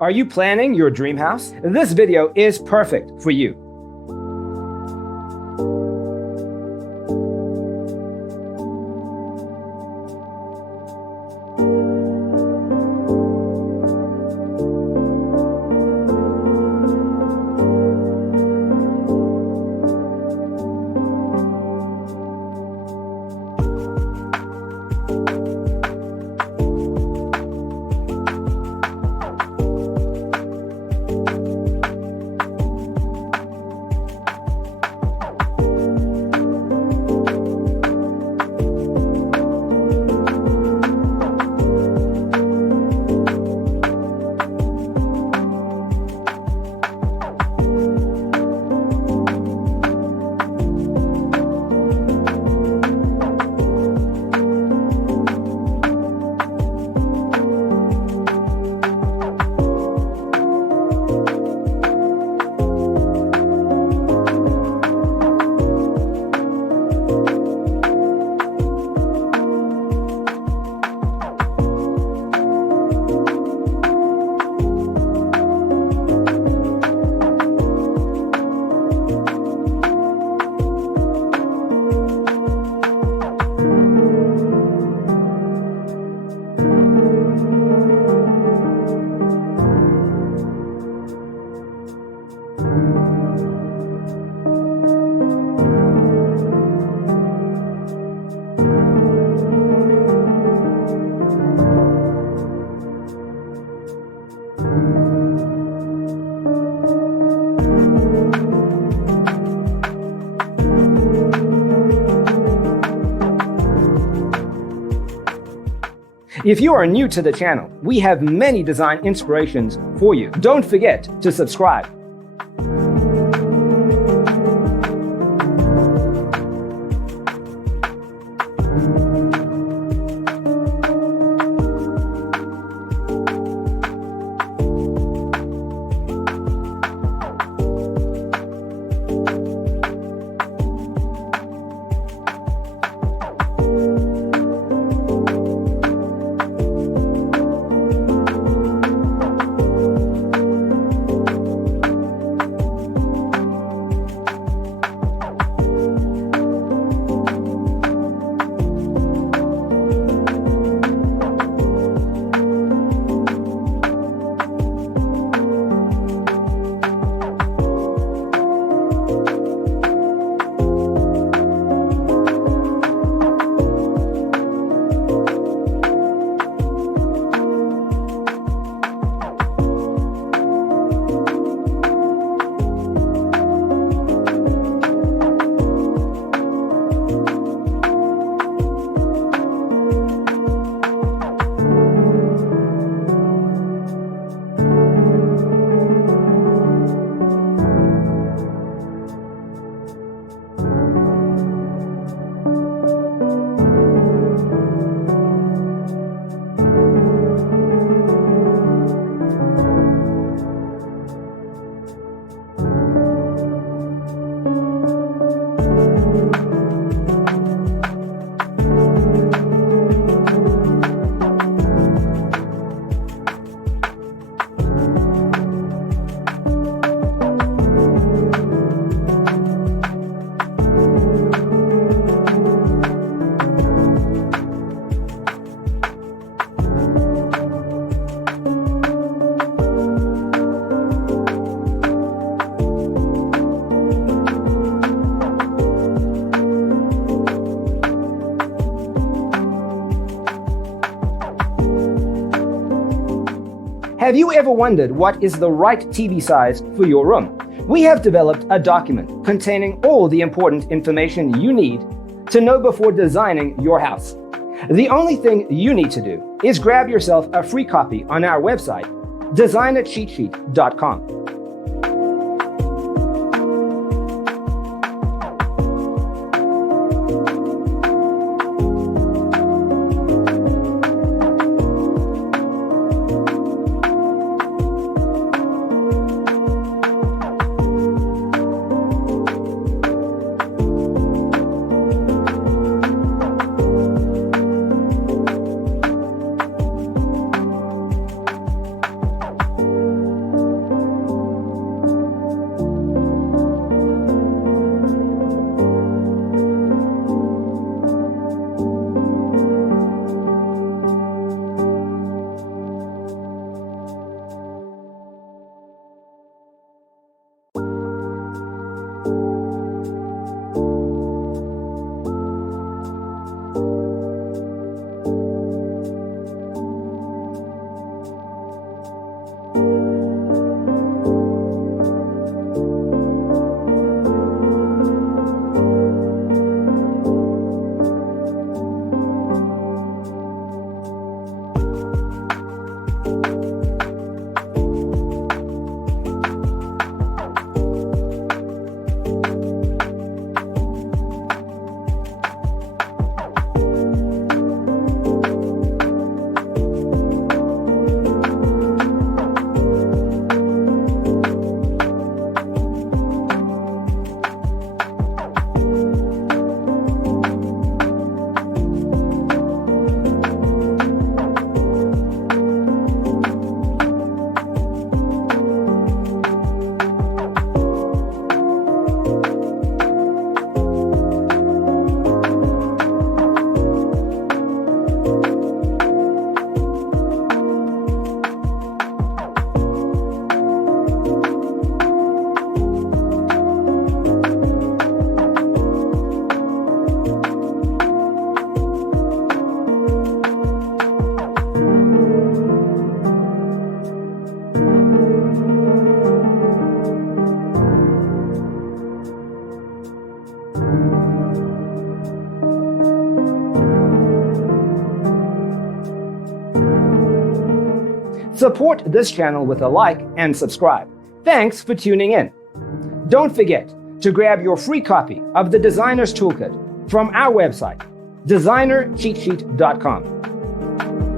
Are you planning your dream house? This video is perfect for you. If you are new to the channel, we have many design inspirations for you. Don't forget to subscribe. Have you ever wondered what is the right TV size for your room? We have developed a document containing all the important information you need to know before designing your house. The only thing you need to do is grab yourself a free copy on our website, designacheatsheet.com. Support this channel with a like and subscribe. Thanks for tuning in. Don't forget to grab your free copy of the Designer's Toolkit from our website, designercheatsheet.com.